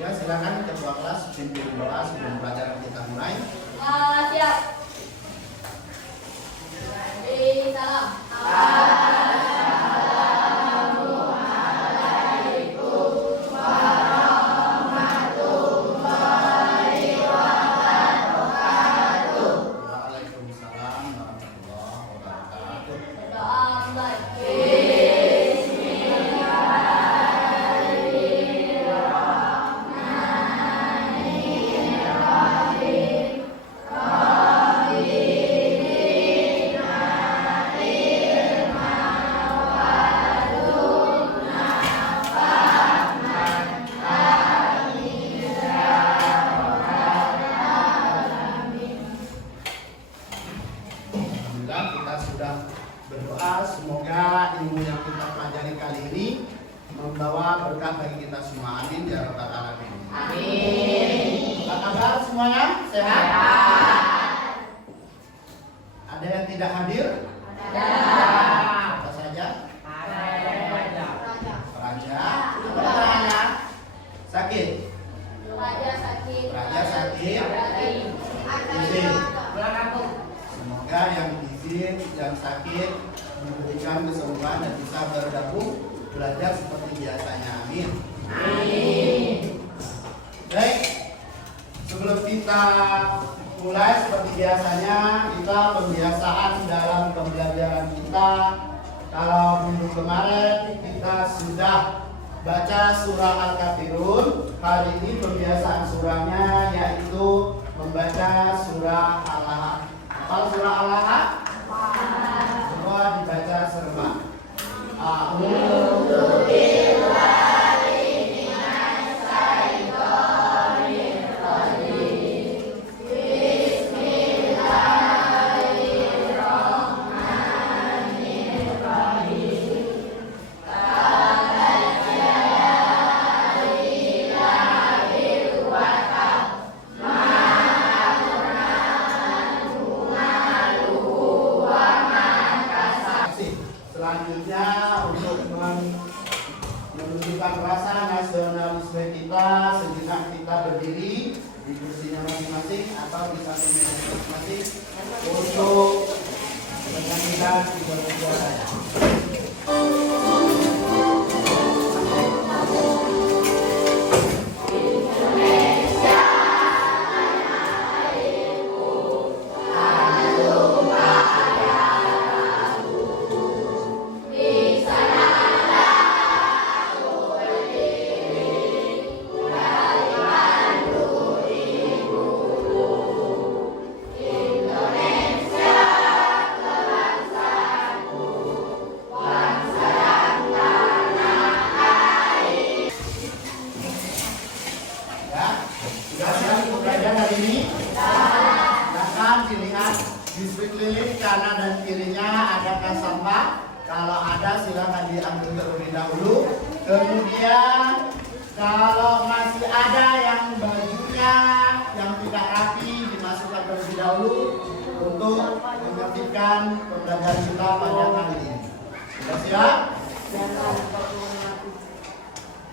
Ya, silakan ketua kelas pimpin doa sebelum pelajaran kita mulai. Siap. Salam. Waalaikumsalam warahmatullahi wabarakatuh. Doa mulai. Alhamdulillah kita sudah berdoa, semoga ilmu yang kita pelajari kali ini membawa berkah bagi kita semua. Amin ya rabbal alamin. Amin. Apa kabar semuanya? Sehat? Ada yang tidak hadir? Ada. Apa saja? Raja. Raja. Apa Raja? Sakit. Raja sakit. Raja sakit. Izin. Semoga yang izin, yang sakit diberikan kesembuhan dan bisa bergabung belajar seperti biasanya. Amin. Amin. Baik, sebelum kita mulai seperti biasanya, kita pembiasaan dalam pembelajaran kita. Kalau minggu kemarin kita sudah baca surah Al-Kafirun, hari ini pembiasaan surahnya yaitu membaca surah Al-Lahab. Apa surah Al-Lahab? Semua dibaca serempak. A'udzu billahi minas syaitonir rajim. Selanjutnya untuk menunjukkan rasa nasionalisme kita, sejenak kita berdiri di kursinya masing-masing atau di samping meja masing-masing untuk menyanyikan tiga negara. Sudah siap untuk belajar hari ini? Silakan dilihat di sekeliling kanan dan kirinya adakah sampah? Kalau ada silakan diambil terlebih dahulu. Kemudian kalau masih ada yang bajunya yang tidak rapi dimasukkan terlebih dahulu untuk menertibkan pembelajaran kita pada kali ini. Sudah siap?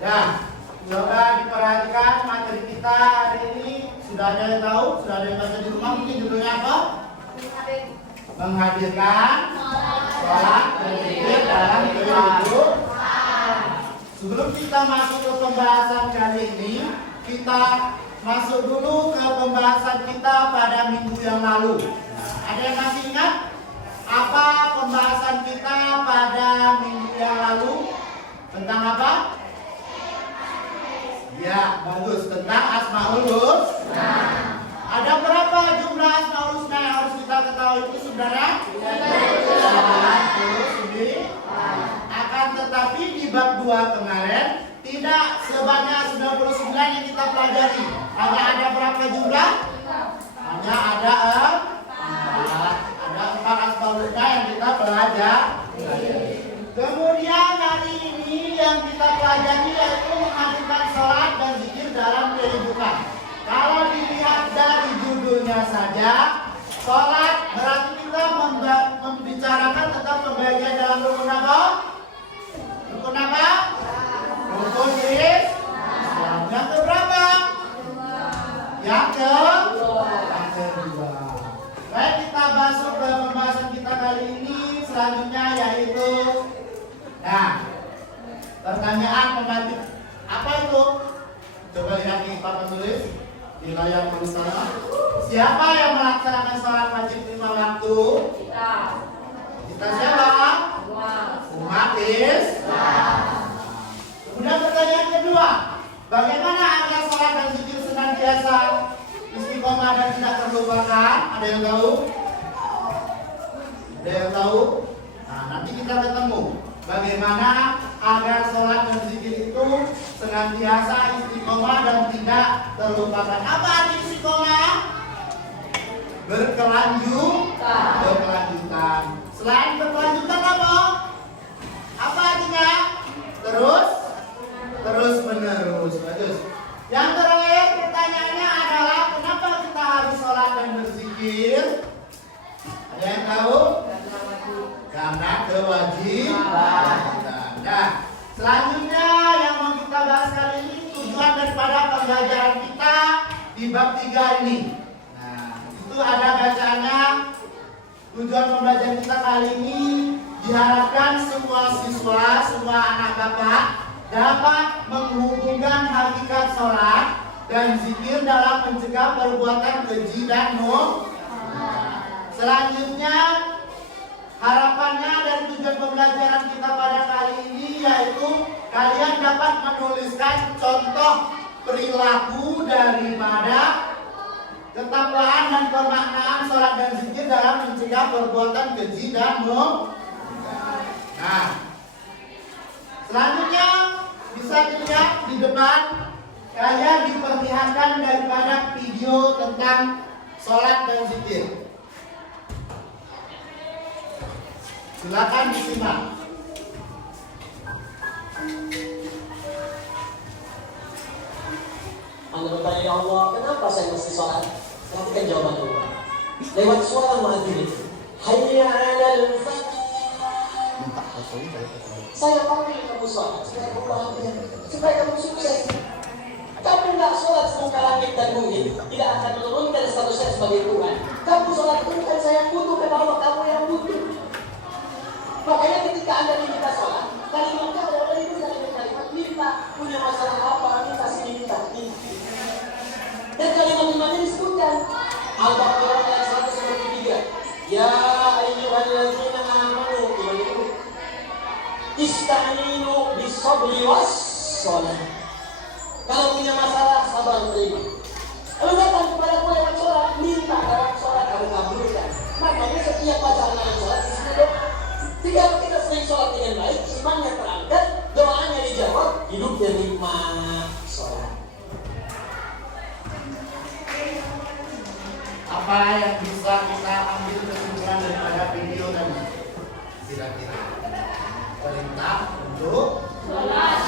Ya. Coba diperhatikan materi kita hari ini. Sudah ada yang tahu? Sudah ada yang baca di rumah? Mungkin judulnya apa? Menghadirkan sholat dan zikir dalam kehidupan. Sebelum kita masuk ke pembahasan kali ini, kita masuk dulu ke pembahasan kita pada minggu yang lalu. Ada yang masih ingat apa pembahasan kita pada minggu yang lalu? Tentang apa? Ya, bagus. Tentang Asmaul Husna. Ada berapa jumlah Asmaul Husna yang harus kita ketahui itu sebenarnya? 99. Akan tetapi di bab 2 kemarin tidak sebanyak 99 yang kita pelajari. Hanya ada berapa jumlah? Hanya ada 4. Ada 4 Asmaul Husna yang kita pelajari. Kemudian hari ini yang kita pelajari yaitu menghadirkan sholat dan zikir dalam kehidupan. Kalau dilihat dari judulnya saja, sholat berarti kita membicarakan tentang pembagian dalam rukun apa? Rukun apa? Rukun Islam. Yang keberapa? Pertanyaan pembantu. Apa itu? Coba lihat di papan tulis di layar tulisannya. Siapa yang melaksanakan sholat wajib 5 waktu? Kita. Kita siapa? Umat Islam. Kemudian pertanyaan kedua, bagaimana agar sholat dan zikir senantiasa istiqomah dan tidak terlupakan? Ada yang tahu? Ada yang tahu? Nah, nanti kita ketemu bagaimana agar sholat dan zikir itu senantiasa istiqomah dan tidak terlupakan. Apa arti istiqomah? Berkelanjutan. Selain berkelanjutan apa? Apa artinya? Terus menerus. Bagus. Yang terakhir pertanyaannya adalah kenapa kita harus sholat dan berzikir? Ada yang tahu? Karena kewajiban. Nah, selanjutnya yang mau kita bahas kali ini tujuan daripada pembelajaran kita di bab 3 ini. Nah, itu ada bacaannya. Tujuan pembelajaran kita kali ini diharapkan semua siswa, semua anak bapak dapat menghubungkan hakikat sholat dan zikir dalam mencegah perbuatan keji dan munkar. Selanjutnya harapannya dan tujuan pembelajaran kita pada kali ini yaitu kalian dapat menuliskan contoh perilaku daripada ketakwaan dan pemaknaan sholat dan zikir dalam mencegah perbuatan keji dan munkar. Nah, selanjutnya bisa dilihat di depan kalian diperlihatkan daripada video tentang sholat dan zikir. Silakan disimak. Anda bertanya, ya Allah, kenapa saya mesti sholat? Perhatikan jawaban Allah. Lewat suara muadzin itu. Hayya 'alal falah. Saya panggil kamu sholat supaya kamu bahagia, supaya kamu sukses. Kamu tidak sholat semoga langit dan bumi tidak akan menurunkan status saya sebagai Tuhan. Kamu sholat bukan saya yang butuh, karena Allah kamu yang butuh. Makanya ketika Anda diminta sholat, kalimat adalah itu kalimat minta, punya masalah apa, minta sini, minta ini. Dan kalimat-kalimatnya disebutkan Al-Baqarah ayat 193. Ya ayyuhalladzina amanu ista'inu bis-sabri was-shalah. Kalau punya masalah, sabar menerima. Lalu datang kepadaku lewat sholat, minta dalam sholat kamu kabulkan. Makanya setiap bacaan dalam sholat disini doa. Jika kita sering sholat dengan baik, imannya terangkat, doanya dijawab, hidupnya nikmat sholat. Apa yang bisa kita ambil kesimpulan daripada video tadi? Kira-kira perintah untuk Sholat.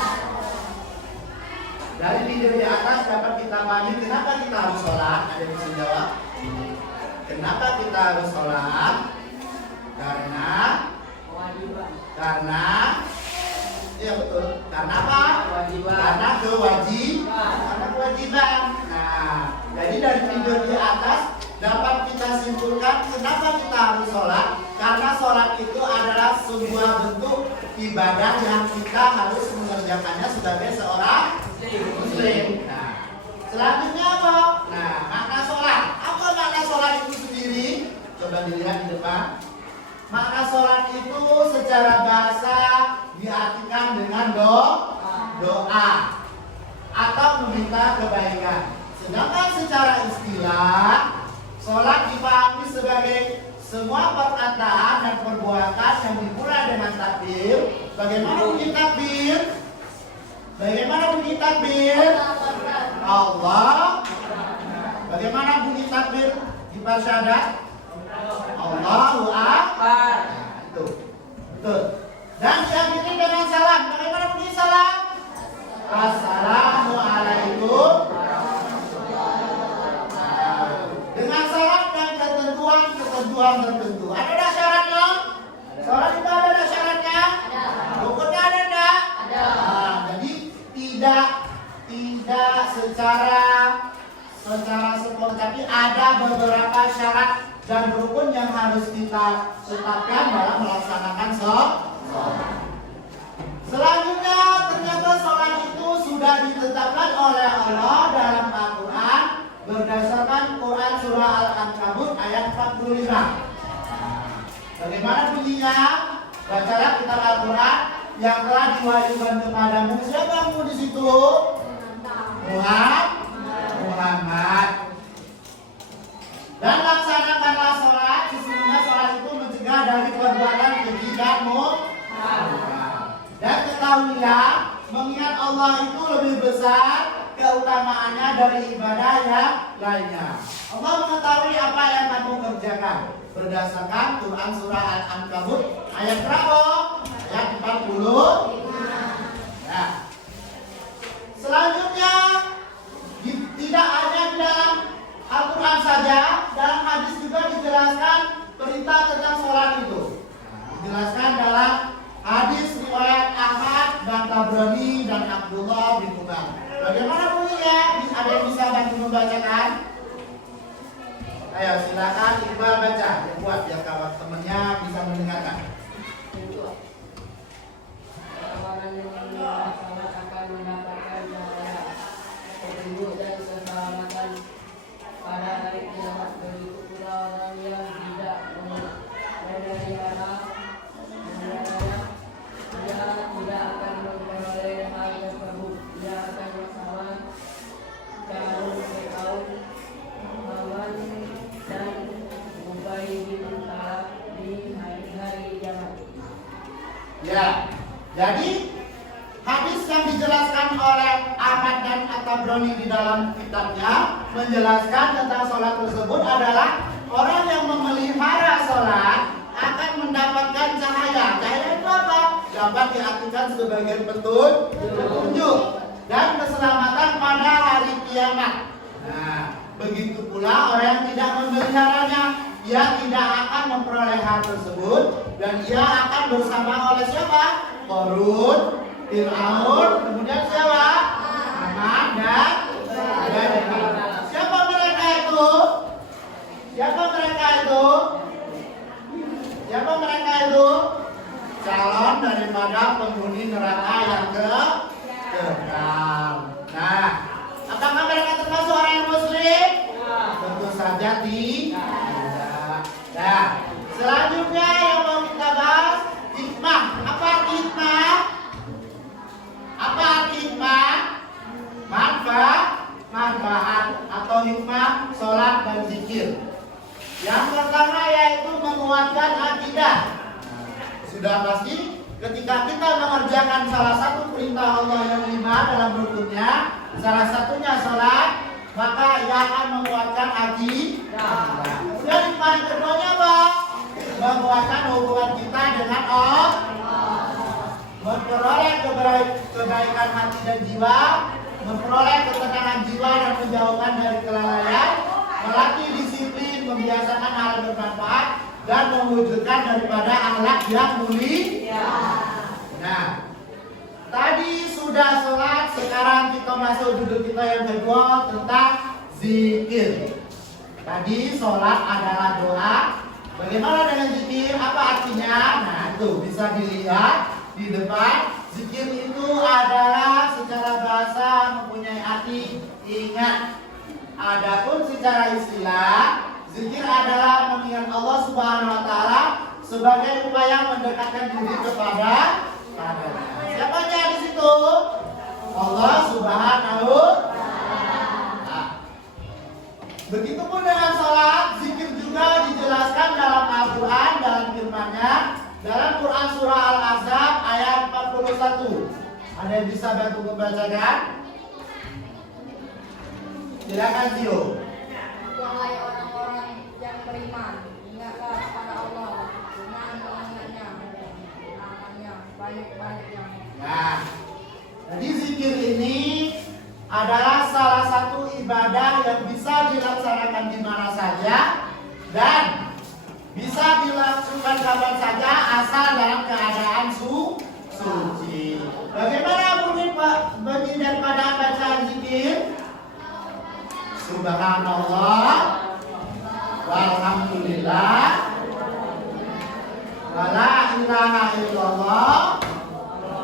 dari video di atas dapat kita pahami kenapa kita harus sholat. Ada yang bisa jawab? Kenapa kita harus sholat? Karena iya betul. Karena apa? Karena kewajiban. Nah, jadi dari video di atas dapat kita simpulkan kenapa kita harus sholat. Karena sholat itu adalah sebuah bentuk ibadah yang kita harus mengerjakannya sebagai seorang muslim. Nah, selanjutnya apa? Nah, makna sholat. Apa makna sholat itu sendiri? Coba dilihat di depan. Makna sholat itu secara bahasa diartikan dengan doa atau meminta kebaikan. Sedangkan secara istilah, sholat dipahami sebagai semua perkataan dan perbuatan yang dimulai dengan takbir. Bagaimana bunyi takbir? Bagaimana bunyi takbir? Allah. Bagaimana bunyi takbir di syahadat? Allahu Akbar. Nah, itu. Betul. Dan diakhiri dengan salam. Bagaimana bunyi salam? Assalamualaikum. Dengan syarat dan ketentuan tertentu. Ada syaratnya? Sholat itu ada syaratnya? Rukunnya ada enggak? Nah, jadi tidak secara sempurna, tapi ada beberapa syarat dan rukun yang harus kita tetapkan dalam melaksanakan sholat. Selanjutnya sunnah. Bagaimana bunyinya? Bacalah kitab Al-Quran yang telah diwahyukan kepadamu. Siapa di situ? Muhammad. Dan laksanakanlah sholat. Sesungguhnya sholat itu mencegah dari perbuatan keji dan munkar. Dan ketahuilah, mengingat Allah itu lebih besar keutamaannya dari ibadah yang lainnya. Allah mengetahui apa yang kamu kerjakan berdasarkan Quran surah Al-Ankabut ayat berapa? Ayat 40. Nah, selanjutnya tidak hanya di dalam Al-Quran saja, dalam hadis juga dijelaskan perintah tentang sholat itu. Dijelaskan dalam hadis riwayat Ahmad dan Tabrani dan Abdullah bin Umar. Bagaimana bunyinya? Ada yang bisa bantu membacakan? Ayo silakan Iqbal baca, yang buat biar kawan temannya bisa mendengarkan. Orang yang melaksanakan akan mendapatkan cahaya, petunjuk dan keselamatan pada hari kiamat. Begitu pula orang yang tidak memelihara dia tidak akan memperoleh hal tersebut. Dia akan bersama Karun, Fir'aun, Haman dan Ubay bin Ka'ab di hari kiamat. Ya, jadi hadis yang dijelaskan oleh Ahmad dan At-Tabrani di dalam kitabnya menjelaskan tentang sholat tersebut adalah orang yang memelihara sholat akan mendapatkan cahaya. Cahaya itu apa? Dapat diartikan sebagai petunjuk dan keselamatan pada hari kiamat. Nah, begitu pula orang yang tidak memeliharanya, ia tidak akan memperoleh hal tersebut dan ia akan bersama oleh siapa? Qarun, Fir'aun, kemudian siapa? Haman dan siapa mereka itu? Siapa mereka itu? Siapa mereka itu? Calon daripada penghuni neraka yang kekal. Nah, apakah mereka termasuk orang muslim? Tentu saja tidak. Nah, selanjutnya yang mau kita bahas hikmah. Apa arti hikmah? Apa arti hikmah? Manfaat atau hikmah sholat dan zikir. Yang pertama yaitu menguatkan akidah. Sudah pasti ketika kita mengerjakan salah satu perintah Allah yang 5 dalam rukunnya, salah satunya sholat, maka ia akan menguatkan akidah. Kemudian hikmah yang keduanya apa? Menguatkan hubungan kita dengan Allah, memperoleh kebaikan hati dan jiwa, memperoleh ketenangan jiwa dan menjauhkan dari kelalaian, melatih disiplin, membiasakan hal bermanfaat, dan mewujudkan daripada akhlak yang mulia. Nah, tadi sudah sholat, sekarang kita masuk duduk kita yang kedua tentang zikir. Tadi sholat adalah doa. Bagaimana dengan zikir? Apa artinya? Nah, itu bisa dilihat di depan. Zikir itu adalah secara bahasa mempunyai arti ingat. Adapun secara istilah, zikir adalah mengingat Allah Subhanahu wa taala sebagai upaya mendekatkan diri kepada Padanya. Siapa yang di situ? Allah Subhanahu wa taala. Begitupun dengan salat, zikir juga dijelaskan dalam Al-Qur'an dalam firman-Nya dalam Quran surah Al-Ahzab ayat 41. Ada yang bisa bantu membacakan? Silakan Zio. Wahai orang-orang yang beriman, ingatlah kepada Allah dengan mengingatnya, namanya baik-baiknya. Nah, jadi zikir ini adalah salah satu ibadah yang bisa dilaksanakan di mana saja dan bisa dilakukan kapan saja asal dalam keadaan suci. Bagaimana bunyi daripada bacaan zikir? Subhanallah, walhamdulillah, wala ilaha illallah,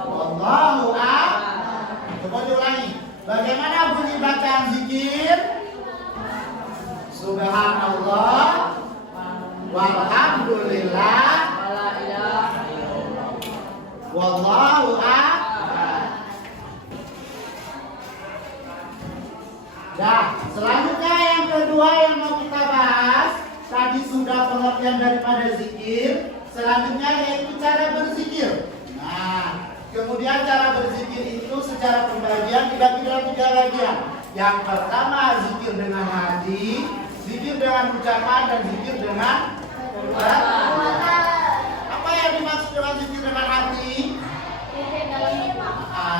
wallahu a'lam. Coba diulangi. Bagaimana bunyi bacaan zikir? Subhanallah, Walhamdulillah. Wala ilaha illallah. Wallahu a'lam. Nah, selanjutnya yang kedua yang mau kita bahas, tadi sudah pengertian daripada zikir. Selanjutnya yaitu cara berzikir. Nah, kemudian cara berzikir itu secara pembagian dibagi dalam 3 bagian. Yang pertama zikir dengan hati, zikir dengan ucapan, dan zikir dengan perbuatan. Apa yang dimaksud dengan zikir dengan hati?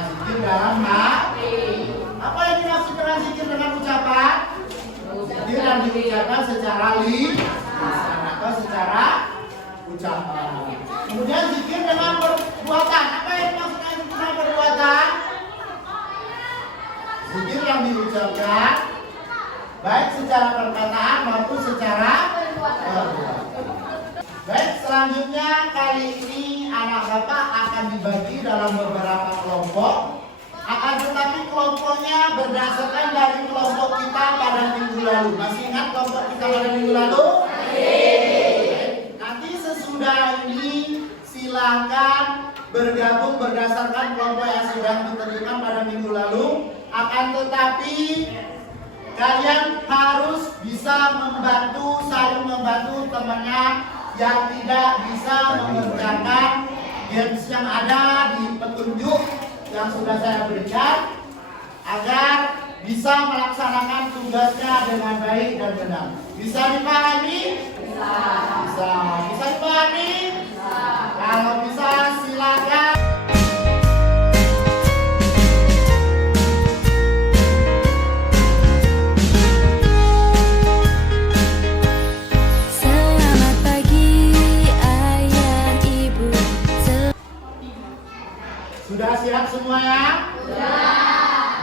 Zikir dalam hati. Apa yang dimaksud dengan zikir dengan ucapan? Zikir yang diucapkan secara lisan atau secara ucapan. Kemudian zikir dengan perbuatan. Apa yang dimaksud dengan zikir dengan perbuatan? Zikir yang diucapkan baik secara perkataan maupun secara perbuatan. Baik, selanjutnya kali ini anak bapak akan dibagi dalam beberapa kelompok. Akan tetapi kelompoknya berdasarkan dari kelompok kita pada minggu lalu. Masih ingat kelompok kita pada minggu lalu? Nanti sesudah ini silakan bergabung berdasarkan kelompok yang sudah diterima pada minggu lalu. Akan tetapi kalian harus bisa membantu, saling membantu temannya yang tidak bisa mengerjakan games yang ada di petunjuk yang sudah saya berikan, agar bisa melaksanakan tugasnya dengan baik dan benar. Bisa dipahami? Bisa. Bisa dipahami? Kalau bisa silakan. Sudah siap semuanya? Sudah.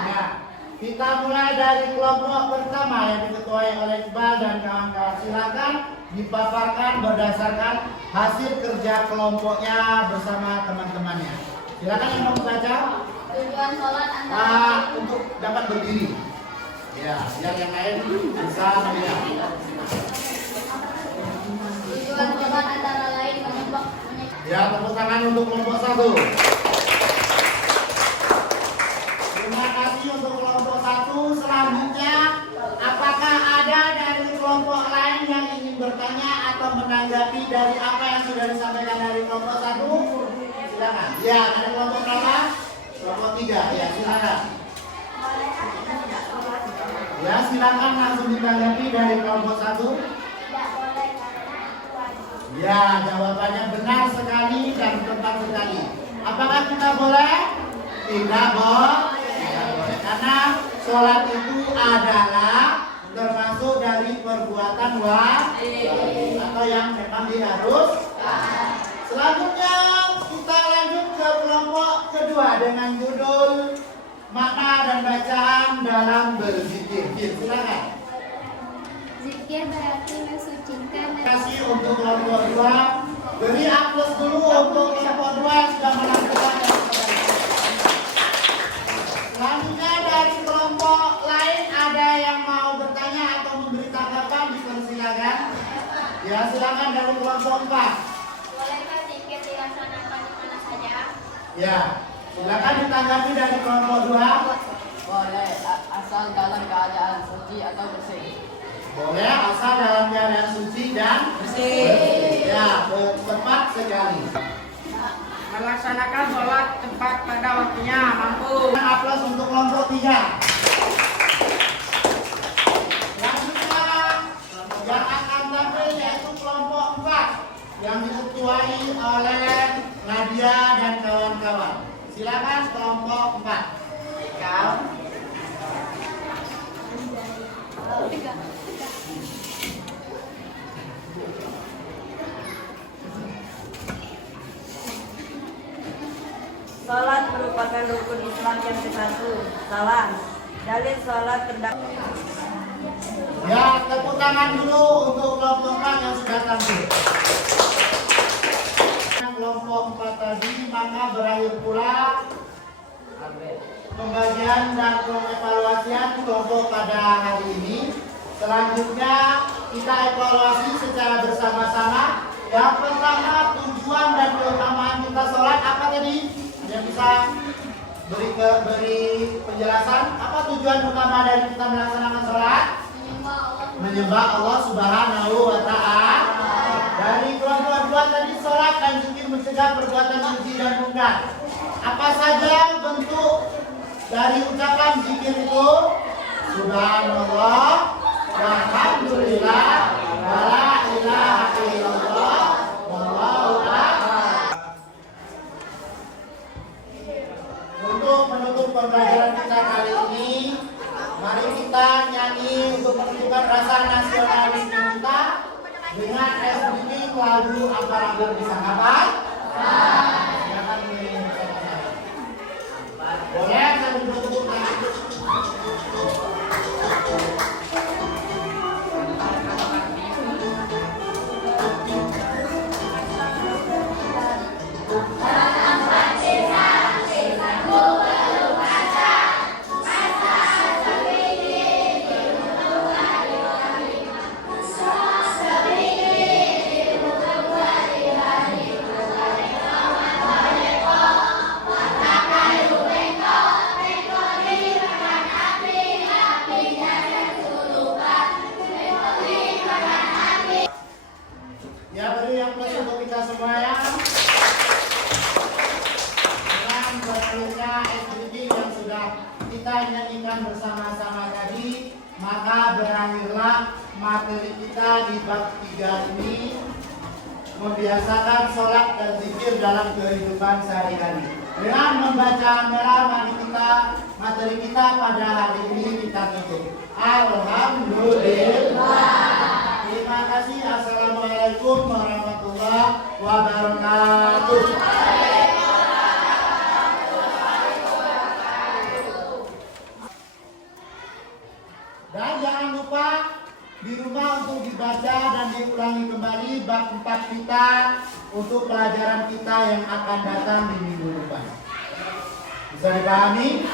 Nah, kita mulai dari kelompok pertama yang diketuai oleh Iqbal dan kawan-kawan. Silakan dipaparkan berdasarkan hasil kerja kelompoknya bersama teman-temannya. Silakan yang mau membaca. Tujuan sholat antara Untuk dapat berdiri. Ya, biar yang lain bisa melihat. tujuan sholat antara lain menyembah. Ya, tepuk tangan untuk kelompok 1. Terima kasih untuk kelompok 1. Selanjutnya, apakah ada dari kelompok lain yang ingin bertanya atau menanggapi dari apa yang sudah disampaikan dari kelompok 1? Silakan. Ya, dari kelompok berapa? Kelompok 3. Ya, silakan. Ya, silakan langsung ditanggapi dari kelompok 1. Ya, jawabannya benar sekali dan tepat sekali. Apakah kita boleh? Tidak boleh. Karena sholat itu adalah termasuk dari perbuatan wajib atau yang memang diharuskan. Selanjutnya kita lanjut ke kelompok kedua dengan judul makna dan bacaan dalam berzikir. Silakan. Zikir berarti mensucikan. Terima kasih untuk kelompok 2. Beri aplaus dulu untuk kelompok 2 yang sudah melakukan. Selanjutnya dari kelompok lain ada yang mau bertanya atau memberi tanggapan, dipersilakan. Ya, silakan dari kelompok 4. Bolehkah zikir dilaksanakan di mana saja? Ya, silakan ditanggapi dari kelompok 2. Boleh asal dalam keadaan suci atau bersih. Boleh asal dalam keadaan suci dan bersih. Ya, tepat sekali. Melaksanakan sholat tepat pada waktunya, mampu. Aplaus untuk kelompok 3. Selanjutnya yang akan tampil yaitu kelompok 4 yang diketuai oleh Nadia dan kawan-kawan. Silakan kelompok 4. Kau. Salat merupakan rukun Islam yang ke-1. Salah. Dalil salat terdapat. Ya, tepuk tangan dulu untuk kelompok 4 yang sudah tampil. Kelompok 4 tadi maka berakhir pula pembagian dan pengevaluasian kelompok pada hari ini. Selanjutnya kita evaluasi secara bersama-sama. Yang pertama, tujuan dan keutamaan kita sholat apa tadi? Ada yang bisa beri penjelasan? Apa tujuan utama dari kita melaksanakan sholat? Menyembah Allah Subhanahu wa Ta'ala. Dari kedua-dua tadi, sholat dan zikir mencegah perbuatan keji dan mungkar. Apa saja bentuk dari ucapan zikir itu? Subhanallah, walhamdulillah, wala ilaha illallah, wallahu akbar. Untuk menutup pembelajaran kita kali ini, mari kita nyanyi untuk menunjukkan rasa nasionalisme kita dengan SBB lagu Apa Bisa Hafal. Silakan boleh sambil bertepuk tangan. Ya, beri yang plus untuk kita semua ya. Dengan berakhirnya SDG yang sudah kita nyanyikan bersama-sama tadi, maka berakhirlah materi kita di bab 3 ini, membiasakan sholat dan zikir dalam kehidupan sehari-hari. Dengan membaca merah materi kita pada hari ini kita tutup. Alhamdulillah. Terima kasih. Assalamualaikum warahmatullahi wabarakatuh. Dan jangan lupa di rumah untuk dibaca dan diulangi kembali bab 4 kita untuk pelajaran kita yang akan datang di minggu depan. Bisa dipahami?